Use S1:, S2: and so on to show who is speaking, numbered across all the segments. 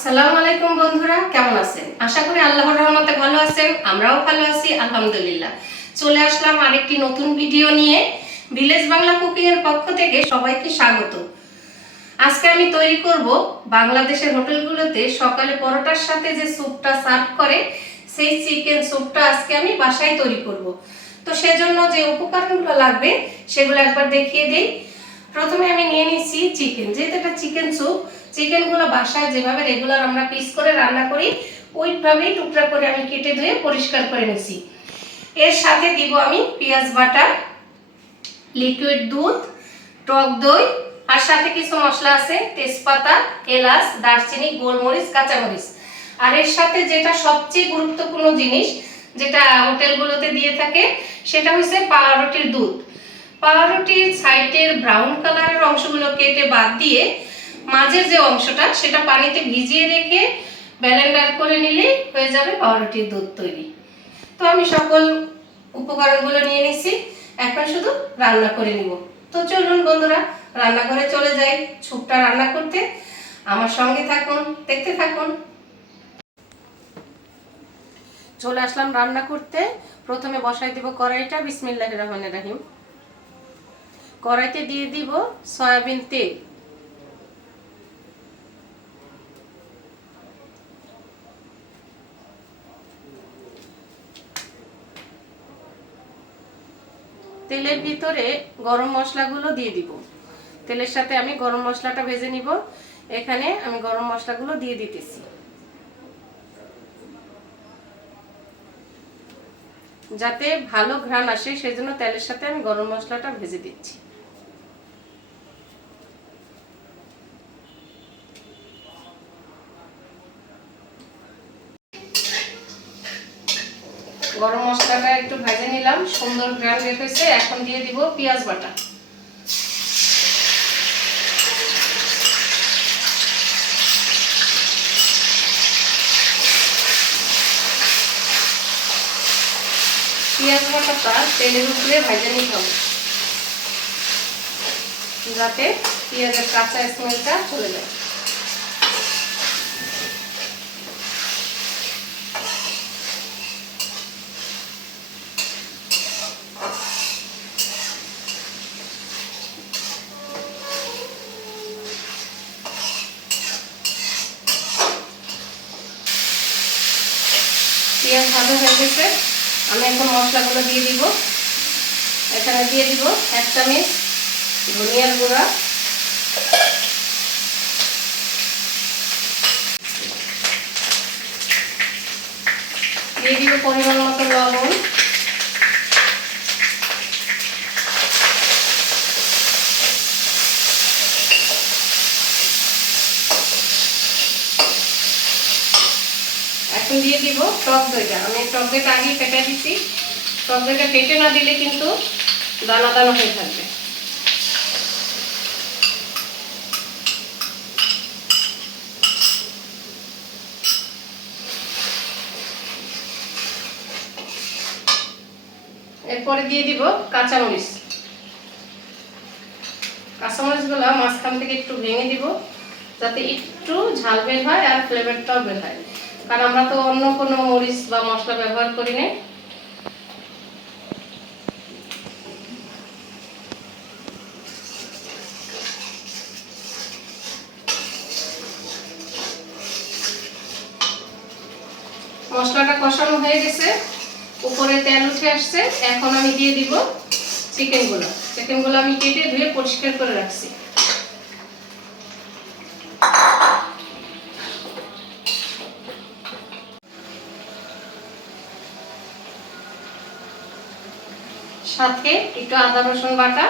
S1: আসসালামু আলাইকুম বন্ধুরা, কেমন আছেন? আশা করি আল্লাহর রহমতে ভালো আছেন, আমরাও ভালো আছি, আলহামদুলিল্লাহ। চলে আসলাম আরেকটি নতুন ভিডিও নিয়ে। ভিলেজ বাংলা কুকিং এর পক্ষ থেকে সবাইকে স্বাগত। আজকে আমি তৈরি করব বাংলাদেশের হোটেলগুলোতে সকালে পরোটার সাথে যে স্যুপটা সার্ভ করে, সেই চিকেন স্যুপটা আজকে আমি বাসায় তৈরি করব। তো সেজন্য যে উপকরণগুলো লাগবে, সেগুলো একবার দেখিয়ে দিই। প্রথমে আমি নিয়ে নিচ্ছি চিকেন। যেহেতু এটা চিকেন স্যুপ চিকেনগুলো বাসায় যেভাবে রেগুলার আমরা পিস করে রান্না করি, ওইভাবেই টুকরা করে আমি কেটে ধুয়ে পরিষ্কার করে নিছি এর সাথে দিব আমি পেঁয়াজ বাটা লিকুইড দুধ, টক দই, আর সাথে কিছু মশলা আছে, তেজপাতা, এলাচ, দারচিনি, গোলমরিচ, কাঁচামরিচ। আর এর সাথে যেটা সবচেয়ে গুরুত্বপূর্ণ জিনিস যেটা হোটেলগুলোতে দিয়ে থাকে, সেটা হচ্ছে পাউরুটির দুধ। পাউরুটির সাইডের ব্রাউন কালারের অংশগুলো কেটে বাদ দিয়ে মাঝের যে অংশটা, সেটা পানিতে ভিজিয়ে রেখে ব্যালেন্ডার করে নিলে হয়ে যাবে পাউরুটির দুধ তৈরি। তো আমি সকল উপকরণগুলো নিয়ে নিচ্ছি এখন শুধু রান্না করে নিব। তো চলুন বন্ধুরা, রান্নাঘরে চলে যাই ছুপটা রান্না করতে। আমার সঙ্গে থাকুন, দেখতে থাকুন। চলে আসলাম রান্না করতে। প্রথমে বসাই দিব কড়াইটা বিসমিল্লাহ রহমান রাহিম। কড়াইতে দিয়ে দিব সয়াবিন তেল। তেলের ভিতরে গরম মশলাগুলো দিয়ে দিব। তেলের সাথে আমি গরম মশলাটা ভেজে নিব। এখানে আমি গরম মশলাগুলো দিয়ে দিতেছি। যাতে ভালো ঘ্রাণ আসে, সেজন্য তেলের সাথে আমি গরম মশলাটা ভেজে দিচ্ছি। গরম মশলাটা একটু ভেজে নিলাম। সুন্দর ঘ্রাণ বের হয়েছে। এখন দিয়ে দিব পেঁয়াজ বাটা। পেঁয়াজ বাটাটা তেলের উপরে ভেজে নিতে হবে। যাতে পেঁয়াজের কাঁচা স্মেলটা চলে যায় পেঁয়াজ গেছে আমি এখন মশলাগুলো দিয়ে দিব। এখানে দিয়ে দিব এক চামচ ধনিয়ার গুঁড়া। দিয়ে দিব পরিমাণ মতো লবণ এখন দিয়ে দিব টক দইটা। আমি টক দইটা আগে ফেটে দিচ্ছি টক দইটা ফেটে না দিলে কিন্তু দানা দানা হয়ে থাকবে। এরপরে দিয়ে দিব কাঁচামরিচ। কাঁচামরিচগুলো মাঝখান থেকে একটু ভেঙে দিব, যাতে একটু ঝাল বের হয় আর ফ্লেভারটাও বের হয়। কারণ আমরা তো অন্য কোনো মরিচ বা মশলা ব্যবহার করি না মশলাটা কষানো হয়ে গেছে। উপরে তেল উঠে আসছে। এখন আমি দিয়ে দিব চিকেনগুলো চিকেনগুলো আমি কেটে ধুয়ে পরিষ্কার করে রাখছি। সাথে একটু আদা রসুন বাটা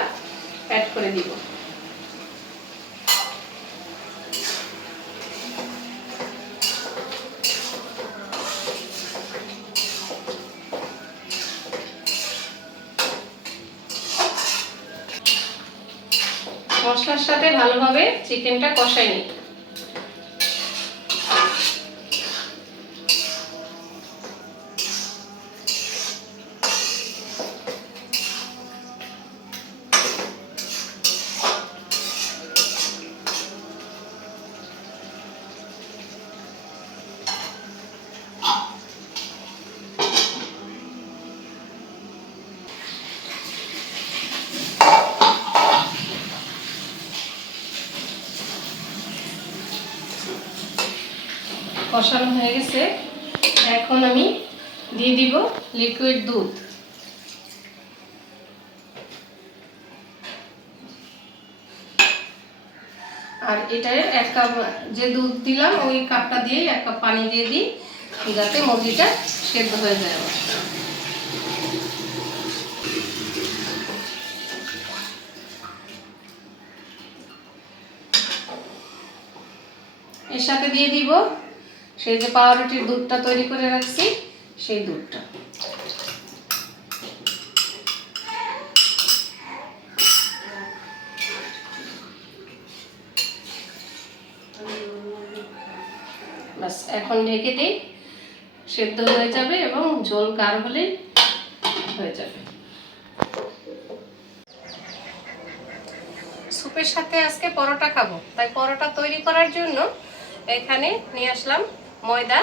S1: অ্যাড করে দিব। মশলার সাথে ভালোভাবে চিকেনটা কষাই নিই লিকুইড দুধ। আর এটায় এক কাপ যে দুধ দিলাম, ওই কাপটা দিয়ে এক কাপ পানি দিয়ে দিই, যাতে মুরগিটা সেদ্ধ হয়ে যায় এর সাথে দিয়ে দিব, সেই যে পাউরুটির দুধটা তৈরি করে রাখছি, সেই দুধটা। এখন ঢেকে দিই, সেদ্ধ হয়ে যাবে এবং ঝোল গাঢ় হলে হয়ে যাবে। স্যুপের সাথে আজকে পরোটা খাব। তাই পরোটা তৈরি করার জন্য এখানে নিয়ে আসলাম ময়দা।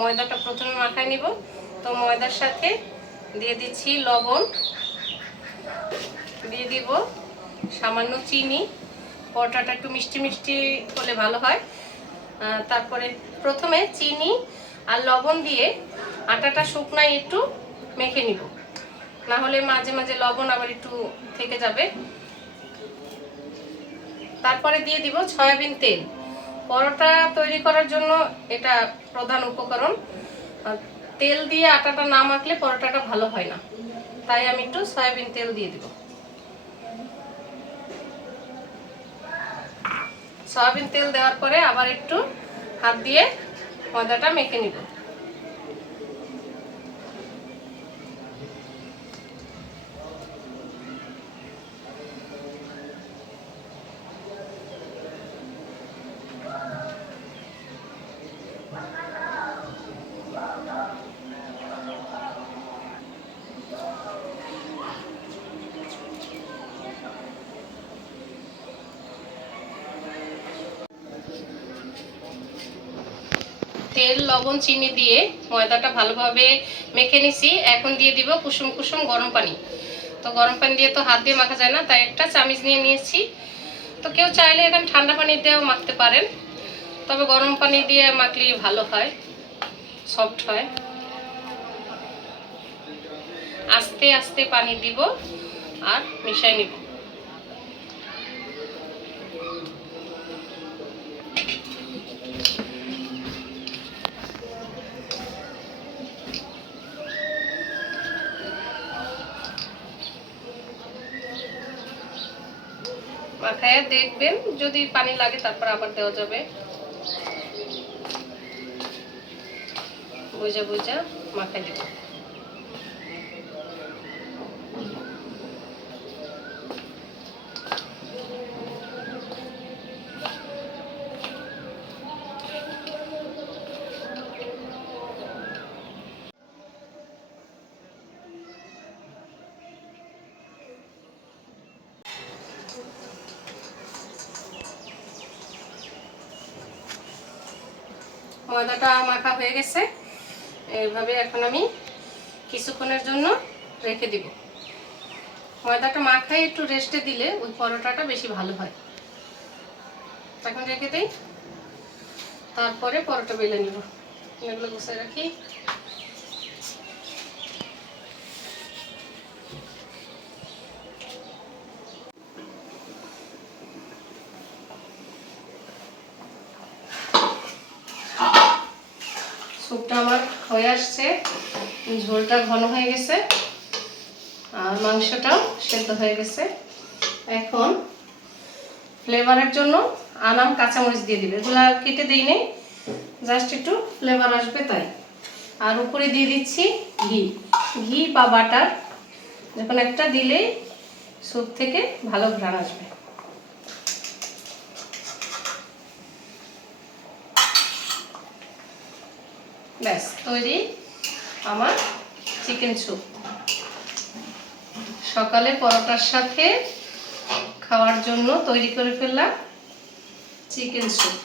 S1: ময়দাটা প্রথমে মাখায় নিব। তো ময়দার সাথে দিয়ে দিচ্ছি লবণ। দিয়ে দিব সামান্য চিনি। পরোটাটা একটু মিষ্টি মিষ্টি হলে ভালো হয়। তারপরে প্রথমে চিনি আর লবণ দিয়ে আটাটা শুকনায় একটু মেখে নিব। না হলে মাঝে মাঝে লবণ আবার একটু থেকে যাবে। তারপরে দিয়ে দিব সয়াবিন তেল। পরোটা তৈরি করার জন্য এটা প্রধান উপকরণ। তেল দিয়ে আটাটা না মাখলে পরোটাটা ভালো হয় না। তাই আমি একটু সয়াবিন তেল দিয়ে দিব। সয়াবিন তেল দেওয়ার পরে আবার একটু হাত দিয়ে ময়দাটা মেখে নিব তেল লবণ চিনি দিয়ে ময়দাটা ভালোভাবে মেখে নিছি। এখন দিয়ে দিব কুসুম কুসুম গরম পানি। তো গরম পানি দিয়ে তো হাত দিয়ে মাখা যায় না, তাই একটা চামিচ নিয়ে নিয়েছি। তো কেউ চাইলে এখানে ঠান্ডা পানি দিয়েও মাখতে পারেন। তবে গরম পানি দিয়ে মাখলে ভালো হয়, সফট হয়। আস্তে আস্তে পানি দিব আর মিশাই নিব মাখায় দেখবেন যদি পানি লাগে তারপর আবার দেওয়া যাবে। বুঝা বুঝা মাখাই দেব। ময়দাটা মাখা হয়ে গেছে। এইভাবে এখন আমি কিছুক্ষণের জন্য রেখে দিব। ময়দাটা মাখায় একটু রেস্টে দিলে ওই পরোটাটা বেশি ভালো হয়। এখন রেখে দিই। তারপরে পরোটা বেলে নিব। এগুলো গুছিয়ে রাখি স্যুপটা আমার হয়ে আসছে ঝোলটা ঘন হয়ে গেছে। আর মাংসটাও সেদ্ধ হয়ে গেছে। এখন ফ্লেভারের জন্য আনাম কাঁচামরিচ দিয়ে দিবে। এগুলা কেটে দিই নেই জাস্ট একটু ফ্লেভার আসবে তাই। আর উপরে দিয়ে দিচ্ছি ঘি। ঘি বা বাটার, যখন একটা দিলেই স্যুপ থেকে ভালো ঘ্রাণ আসবে। ব্যাস, তৈরি আমার চিকেন স্যুপ সকালে পরোটার সাথে খাওয়ার জন্য তৈরি করে ফেললাম চিকেন স্যুপ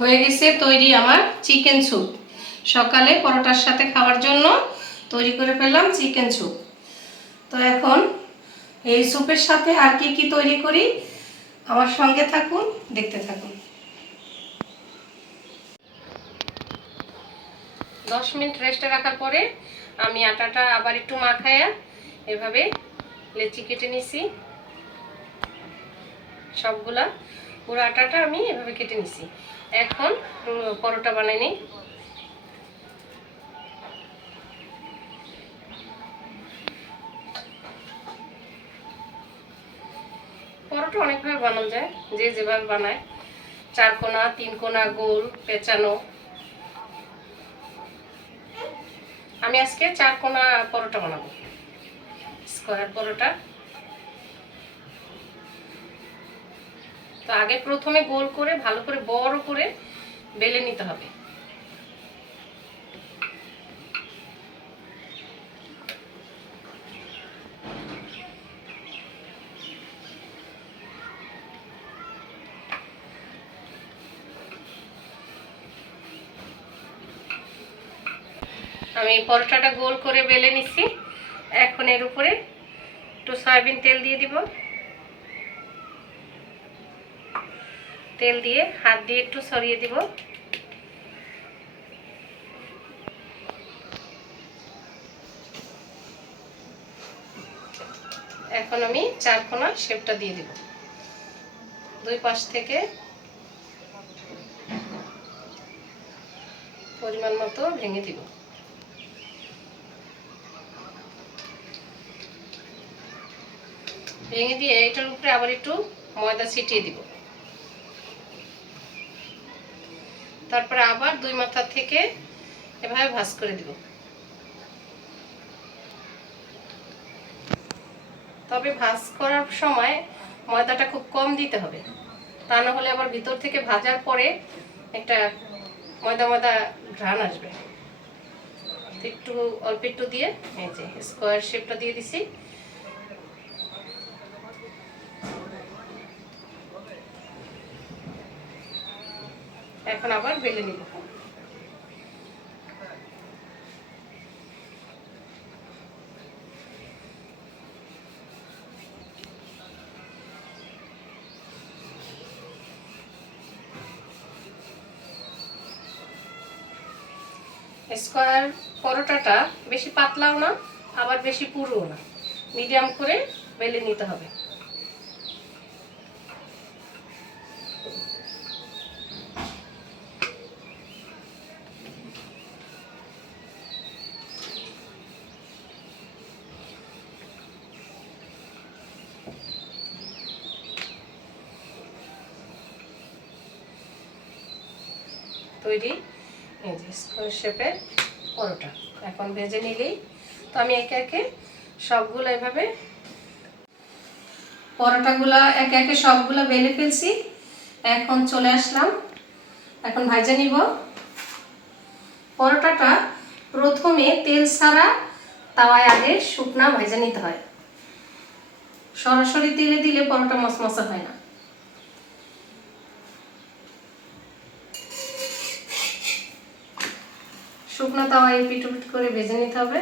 S1: হয়ে গেছে তৈরি আমার চিকেন স্যুপ সকালে পরোটার সাথে খাওয়ার জন্য তৈরি করে ফেললাম চিকেন স্যুপ তো এখন এই স্যুপের সাথে আর কি কি তৈরি করি? আমার সঙ্গে থাকুন, দেখতে থাকুন। দশ মিনিট রেস্টে রাখার পরে আমি আটাটা আবার একটু মাখায়া এভাবে লেচি কেটে নিছি। সবগুলা পুরো আটাটা আমি এভাবে কেটে নিছি। এখন পরোটা বানাই নিই। পরোটা অনেকভাবে বানানো যায়, যে যেভাবে বানায়, চার কোনা, তিন কোনা, গোল, পেঁচানো। আমি আজকে চার কোনা পরোটা বানাবো। স্কোয়ার পরোটা। তো আগে প্রথমে গোল করে, ভালো করে, বড় করে বেলে নিতে হবে। পরোটাটা গোল করে বেলে নিচ্ছি এখন এর উপরে একটু সয়াবিন তেল দিয়ে দিব। তেল দিয়ে হাত দিয়ে একটু সরিয়ে দিব। এখন আমি চার কোনা শেপটা দিয়ে দিব। দুই পাশ থেকে পরিমাণ মতো ভেঙে দিব। ভেঙে দিয়ে এটার উপরে আবার একটু ময়দা ছিটিয়ে দিব। তারপরে আবার দুই মাথা থেকে এভাবে ভাঁজ করে দিব। তবে ভাঁজ করার সময় ময়দাটা খুব কম দিতে হবে। তা না হলে আবার ভিতর থেকে ভাজার পরে একটা ময়দা ময়দা ঘ্রাণ আসবে। একটু অল্প একটু দিয়ে এই যে স্কোয়ার শেপটা দিয়ে দিছি। এখন আবার বেলে নিব। স্কোয়ার পরোটাটা বেশি পাতলাও না, আবার বেশি পুরোও না। মিডিয়াম করে বেলে নিতে হবে তৈরি এই যে স্কোয়ার শেপের পরোটা। এখন ভেজে নিলেই তো আমি একে একে সবগুলো এভাবে পরোটাগুলো একে একে সবগুলো বেলে ফেলছি। এখন চলে আসলাম। এখন ভাজে নিব। পরোটাটা প্রথমে তেল ছাড়া তাওয়ায় আগে শুকনা ভেজে নিতে হয়। সরাসরি তেলে দিলে পরোটা মশমশা হয় না। শুকনো তাওয়ায় পিটু পিট করে ভেজে নিতে হবে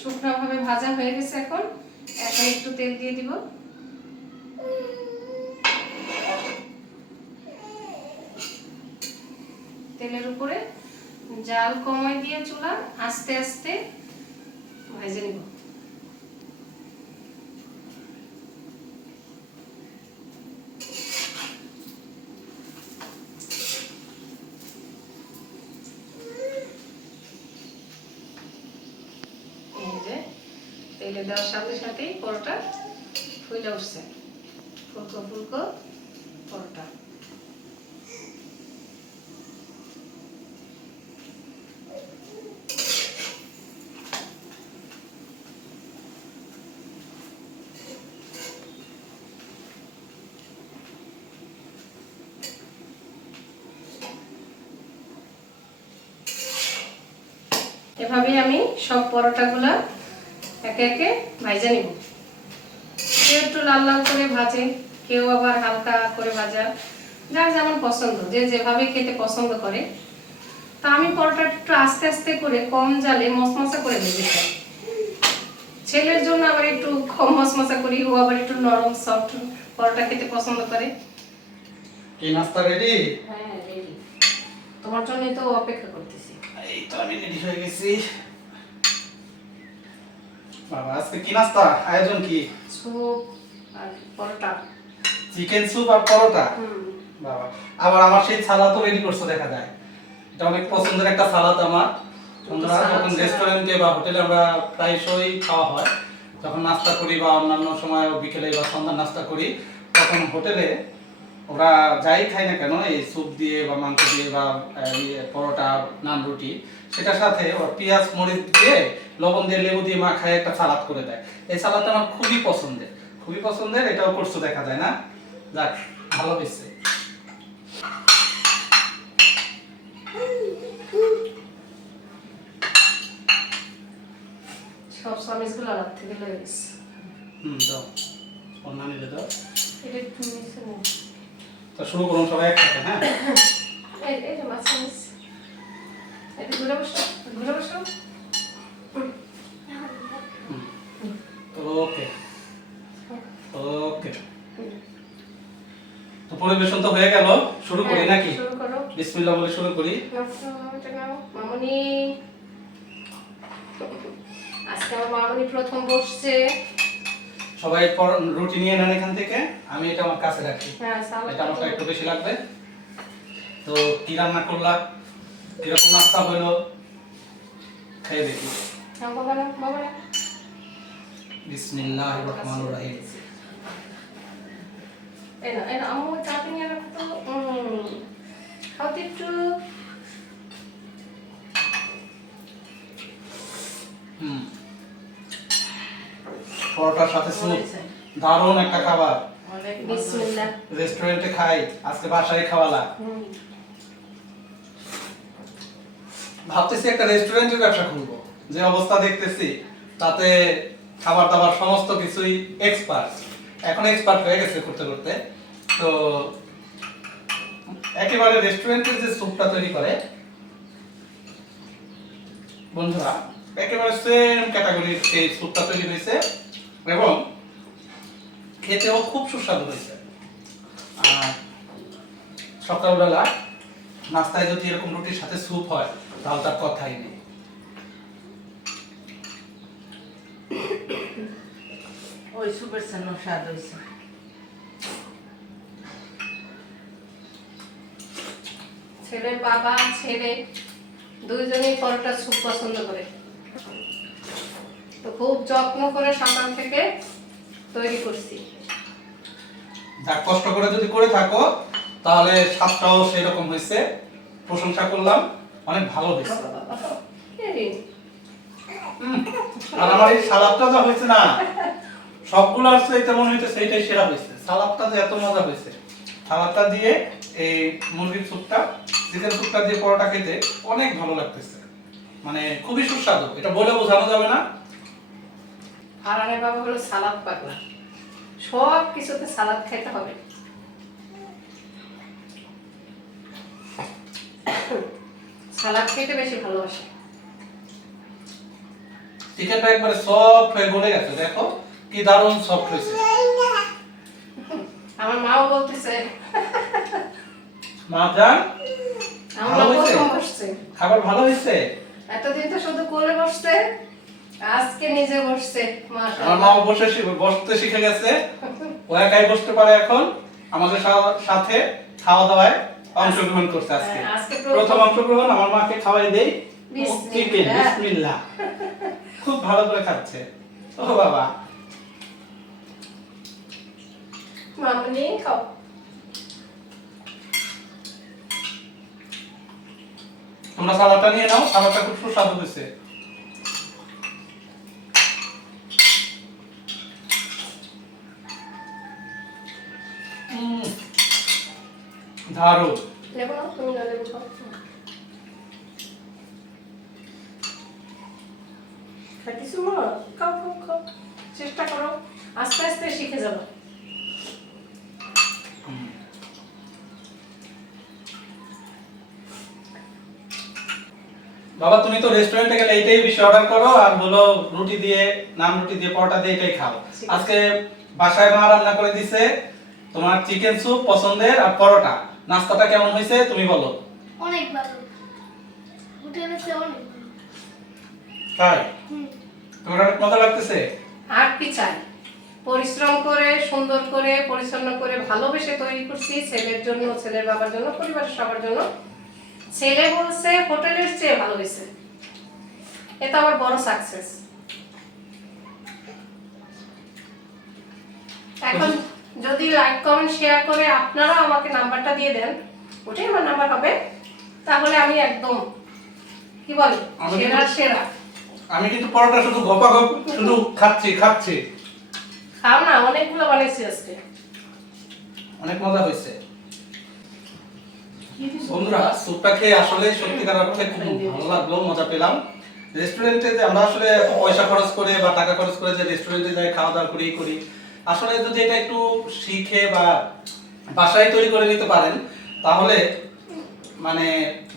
S1: শুকনো ভাবে ভাজা হয়ে গেছে এখন। এখন একটু তেল দিয়ে দিব। তেলের উপরে জাল কমাই দিয়ে চুলা আস্তে আস্তে ফেলে দেওয়ার সাথে সাথেই পরোটা ফুলে উঠছে। ফুলকো ফুলকো পরোটা। এভাবে আমি সব পরোটাগুলো একে একে ভাজে নিব কেউ একটু লাল লাল করে ভাজে কেউ আবার হালকা করে ভাজা। যার যেমন পছন্দ যে যেভাবে খেতে পছন্দ করে। তা আমি পরোটাটা একটু আস্তে আস্তে করে কম জালে মশমশা করে ভেজে খাই। ছেলের জন্য আবার একটু কম মশমশা করি ও আবার একটু নরম সফট পরোটা খেতে পছন্দ করে।
S2: কি নাস্তা রেডি
S1: হ্যাঁ রেডি তোমার জন্যই তো অপেক্ষা করতেছি।
S2: এই তো আমি রেডি হয়ে গেছি। বাবা আজকে কি নাস্তা? আয়োজন কি?
S1: স্যুপ আর পরোটা।
S2: চিকেন স্যুপ আর পরোটা? বাবা আবার আমার সেই সালাদও রেডি করছ দেখা যায়। এটা অনেক পছন্দের একটা সালাদ আমার। বন্ধুরা যখন রেস্টুরেন্টে বা হোটেলে আমরা প্রায়শই খাওয়া হয় যখন নাস্তা করি বা অন্যান্য সময় বিকেলে বা সন্ধ্যার নাস্তা করি তখন হোটেলে ওরা যাই খায় না কেন এই স্যুপ দিয়ে বা মাংস দিয়ে বা ইয়ে, পরোটা নান রুটি সেটার সাথে ওরা পেঁয়াজ মরিচ দিয়ে লবণ দিয়ে লেবু দিয়ে মাখায় একটা সালাদ করে দেয়। এই সালাদটা আমার খুবই পছন্দের। খুবই পছন্দের এটাও করছ দেখা যায় না? যাক ভালো বেশি
S1: সব সামিজগুলো থেকে লয়ে গেছে।
S2: হুম দাও। অন্য নিলে দাও।
S1: এটা একটু মিশে নিন
S2: তো শুরু করুন সবাই একসাথে হ্যাঁ?
S1: এই এই মাছ মিস এটা ঘুরে বসো ঘুরে বসো।
S2: ওকে ওকে তো পরিবেশন তো হয়ে গেল। শুরু করি
S1: হ্যাঁ,
S2: নাকি?
S1: শুরু করো।
S2: বিসমিল্লাহ বলে শুরু করি।
S1: মামনি। আজকে আমার মামনি প্রথম বসছে।
S2: সবাই পর- রুটি নিয়ে নেন এখান থেকে। আমি এটা আমার কাছে রাখি।
S1: হ্যাঁ
S2: এটা আমার একটু বেশি লাগবে। তো কি রান্না করলা? কীরকম নাস্তা হইল খেয়ে দেখি।
S1: বাবা না বাবা না
S2: বিসমিল্লাহ রহমান রহিম
S1: এই না এই না আম্মু চাপে নিয়ে রাখো তো উম, খাও তো
S2: হুম। পরোটার সাথে স্যুপ। দারুণ একটা খাবার।
S1: বিসমিল্লাহ।
S2: রেস্টুরেন্টে খাই আজকে বাসায় খাওয়ালা
S1: হুম।
S2: ভাবতেছি একটা রেস্টুরেন্টের ব্যবসা খুলবো। যে অবস্থা দেখতেছি, তাতে খাবার দাবার সমস্ত কিছুই এক্সপার্ট এখন এক্সপার্ট হয়ে গেছে করতে করতে। তো একেবারে রেস্টুরেন্টের যে স্যুপটা তৈরি করে, বন্ধুরা, একেবারে সেম ক্যাটাগরির সেই স্যুপটা তৈরি হয়েছে এবং খেতেও খুব সুস্বাদু হয়েছে। আর সকালবেলা নাস্তায় যদি এরকম রুটির সাথে স্যুপ হয়, তাহলে তার কথাই নেই।
S3: ওই সুপের সান্ন স্বাদ হয়েছে।
S1: ছেলের বাবা ছেলে দুইজনেই পরোটা স্যুপ পছন্দ করে। তো খুব যত্ন করে সকাল থেকে তৈরি করছি।
S2: যা কষ্ট করে যদি করে থাকো তাহলে স্বাদটাও সেরকম হয়েছে। প্রশংসা করলাম অনেক ভালো হয়েছে। আর আমার এই সালাদটা যা হয়েছে না সবগুলো আসলে তেমন হয়েছে সেইটাই সেরা হয়েছে সালাদটা যে এত মজা হয়েছে সালাদটা দিয়ে এই মুরগির স্যুপটা চিকেন স্যুপটা দিয়ে পরোটা খেতে অনেক ভালো লাগতেছে। মানে খুবই সুস্বাদু। এটা বলে বোঝানো যাবে না।
S1: হারানের বাবা হলো সালাদ পাগলা। সব কিছুতে সালাদ খাইতে হবে। সালাদ খেতে বেশি ভালোবাসে।
S2: চিকেনটা একবারে সফট হয়ে গলে গেছে দেখো। কি দারুণ সফট হয়েছে।
S1: আমার মাও বলতেছে।
S2: মা ভালো হয়েছে? খাবার ভালো হয়েছে?
S1: এতদিন তো শুধু কোলে বসছে আজকে নিজে বসছে
S2: আমার মা বসে বসতে শিখে গেছে। ও একাই বসতে পারে এখন। আমাদের সাথে খাওয়া দাওয়ায় অংশগ্রহণ করছে আজকে।
S1: হ্যাঁ,
S2: প্রথম। অংশগ্রহণ আমার মাকে খাওয়াই দেই।
S1: বিসমিল্লাহ।
S2: খুব ভালো করে খাচ্ছে। ও বাবা।
S1: মামনি খাও
S2: তোমরা সালাদটা নিয়ে নাও খুব সুস্বাদু হয়েছে।
S1: তুমি খাও। চেষ্টা করো। আস্তে আস্তে শিখে যাব।
S2: বাবা তুমি তো রেস্টুরেন্টে গেলে এইটাই বেশি অর্ডার করো আর বলো রুটি দিয়ে নাম রুটি দিয়ে পরোটা দিয়ে এটাই খাও। আজকে বাসায় মা রান্না করে দিছে তোমার চিকেন স্যুপ পছন্দের আর পরোটা। নাস্তাটা কেমন হয়েছে তুমি বলো।
S4: অনেক ভালো। হোটেলে সে অনেক।
S2: তাই? তোমার অনেক মজা লাগতেছে?
S1: আর কি চাই? পরিশ্রম করে সুন্দর করে পরিচ্ছন্ন করে ভালোবেসে তৈরি করছি ছেলের জন্য ছেলের বাবার জন্য পরিবারের সবার জন্য। ছেলে বলছে হোটেলের চেয়ে ভালো হয়েছে। এটা আমার বড় সাকসেস এখন যদি লাইক কমেন্ট শেয়ার করে আপনারা আমাকে নাম্বারটা দিয়ে দেন ওটাই আমার নাম্বার হবে। তাহলে আমি একদম কি বলে সেরা সেরা।
S2: আমি কিন্তু পরোটা শুধু গপা গপ শুধু খাচ্ছি খাচ্ছি।
S1: খাও না অনেকগুলো বানিয়েছি আজকে।
S2: অনেক মজা হয়েছে। বন্ধুরা খেয়ে আসলে সত্যিকার অর্থে খুব ভালো লাগল, মজা পেলাম। রেস্টুরেন্টে যে আমরা আসলে পয়সা খরচ করে বা টাকা খরচ করে যে রেস্টুরেন্টে যাই, খাওয়া দাওয়া করি। আসলে যদি এটা একটু শিখে বা বাসায় তৈরি করে নিতে পারেন, তাহলে মানে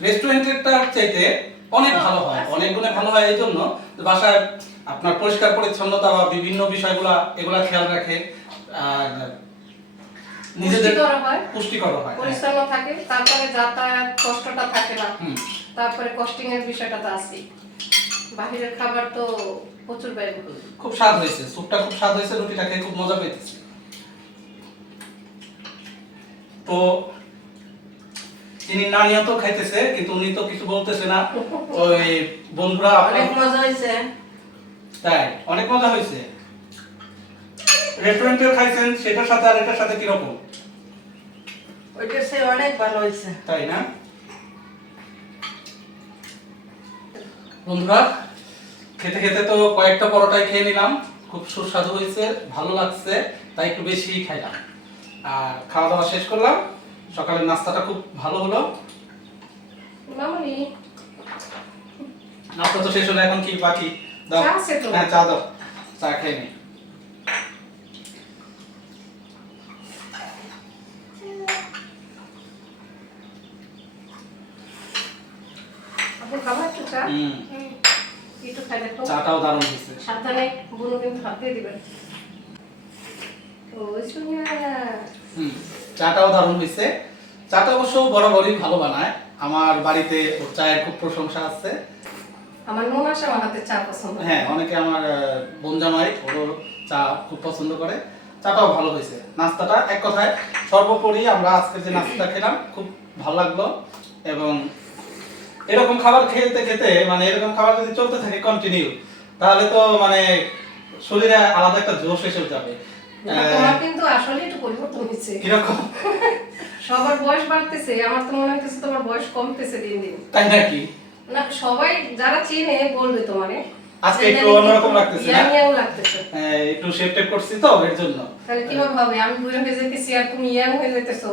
S2: রেস্টুরেন্টেরটার চাইতে অনেক ভালো হয়, অনেক গুণে ভালো হয় এই জন্য। বাসায় আপনার পরিষ্কার পরিচ্ছন্নতা বা বিভিন্ন বিষয়গুলা, এগুলা খেয়াল রাখে। আর নিজেদের
S1: হয়।
S2: পুষ্টিকর হয় হ্যাঁ।
S1: পরিচ্ছন্ন থাকে তারপরে যাতায়াত কষ্টটা থাকে না। তারপরে কস্টিং এর বিষয়টা তো আছে বাহিরের খাবার তো প্রচুর ব্যয়বহুল
S2: খুব স্বাদ হয়েছে স্যুপটা খুব স্বাদ হয়েছে রুটিটা খেয়ে খুব মজা পেয়েছি। তো তিনি নানিও তো খাইতেছে কিন্তু উনি তো কিছু বলতেছে না। ওই বন্ধুরা
S3: অনেক মজা হয়েছে।
S2: তাই অনেক মজা হয়েছে। রেস্টুরেন্টে খাইছেন সেটার সাথে আর এটার সাথে কীরকম?
S3: ওইটার সে অনেক ভালো হয়েছে।
S2: তাই না? বন্ধুরা খেতে খেতে তো কয়েকটা পরোটাই খেয়ে নিলাম। খুব সুস্বাদু হয়েছে ভালো লাগছে তাই একটু বেশি খাইলাম। আর খাওয়া দাওয়া শেষ করলাম। সকালের নাস্তাটা খুব ভালো হলো।
S1: মামনি।
S2: নাস্তা তো শেষ হলো এখন কি বাকি? দাও। হ্যাঁ চা দাও। চা খেয়ে নি
S1: আপু খাবার একটু চা
S2: হুম
S1: একটু খাই দেখো
S2: চাটাও দারুণ হয়েছে
S1: সাবধানে বুনো কিন্তু হাত দিয়ে দিবেন।
S2: চাটাও দারুণ হয়েছে চাটা অবশ্য বরাবরই ভালো বানায়। আমার বাড়িতে ওর চায়ের খুব প্রশংসা আছে।
S1: আমার মন আসে আমার হাতে চা পছন্দ।
S2: হ্যাঁ অনেকে আমার বোন জামাই ওরও চা খুব পছন্দ করে। চাটাও ভালো হয়েছে নাস্তাটা এক কথায় সর্বোপরি আমরা আজকে যে নাস্তাটা খেলাম খুব ভালো লাগল। এবং এরকম খাবার খেতে খেতে মানে এরকম খাবার যদি চলতে থাকে কন্টিনিউ তাহলে তো মানে শরীরে আলাদা একটা জোশ এসে যাবে।
S1: তোমার কিন্তু আসলে একটু পরিবর্তন হয়েছে।
S2: কীরকম?
S1: সবার বয়স বাড়তেছে আমার তো মনে হইতেছে তোমার বয়স কমতেছে দিন দিন।
S2: তাই নাকি?
S1: না সবাই যারা চিনে বলবে তোমারে।
S2: আজকে একটু অন্যরকম লাগতেছে না?
S1: young young লাগতেছে।
S2: হ্যাঁ, একটু শেপ টেপ করছি তো এর জন্য।
S1: তাহলে কীভাবে হবে? আমি বুড়ো হয়ে যেতেছি আর তুমি ইয়াং হয়ে যেতেছো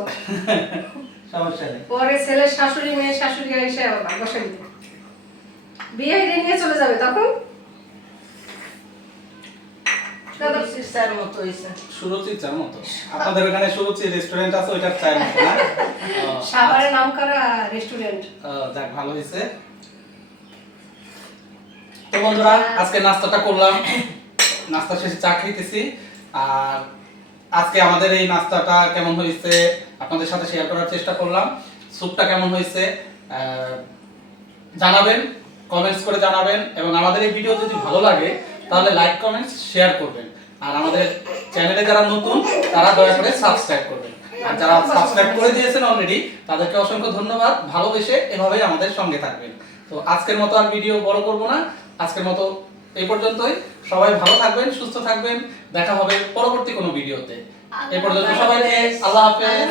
S2: সমস্যা নেই।
S1: পরে ছেলের শাশুড়ি মেয়ে শাশুড়ি এসে আবার বসে দিবে বিয়ে নিয়ে চলে যাবে তখন দাদা,
S3: চার মতো হয়েছে
S2: সুরুচি চার মতো। আপনাদের ওখানে সুরুচি রেস্টুরেন্ট আছে ওইটার চায়ের মতো না ও,
S1: নাম করা রেস্টুরেন্ট
S2: যাক ভালো হয়েছে। তো বন্ধুরা আজকে নাস্তাটা করলাম। নাস্তা শেষে চা খাইতেছি। আর আজকে আমাদের এই নাস্তাটা কেমন হয়েছে আপনাদের সাথে শেয়ার করার চেষ্টা করলাম। স্যুপটা কেমন হয়েছে জানাবেন কমেন্টস করে জানাবেন। এবং আমাদের এই ভিডিও যদি ভালো লাগে তাহলে লাইক কমেন্টস শেয়ার করবেন। আর আমাদের চ্যানেলে যারা নতুন, তারা দয়া করে সাবস্ক্রাইব করবেন। আর যারা সাবস্ক্রাইব করে দিয়েছেন অলরেডি তাদেরকে অসংখ্য ধন্যবাদ, ভালোবেসে এভাবেই আমাদের সঙ্গে থাকবেন। তো আজকের মতো আর ভিডিও বড় করব না। আজকের মতো এই পর্যন্তই। সবাই ভালো থাকবেন, সুস্থ থাকবেন। দেখা হবে পরবর্তী কোনো ভিডিওতে এই পর্যন্ত সবাইকে আল্লাহ
S1: হাফেজ।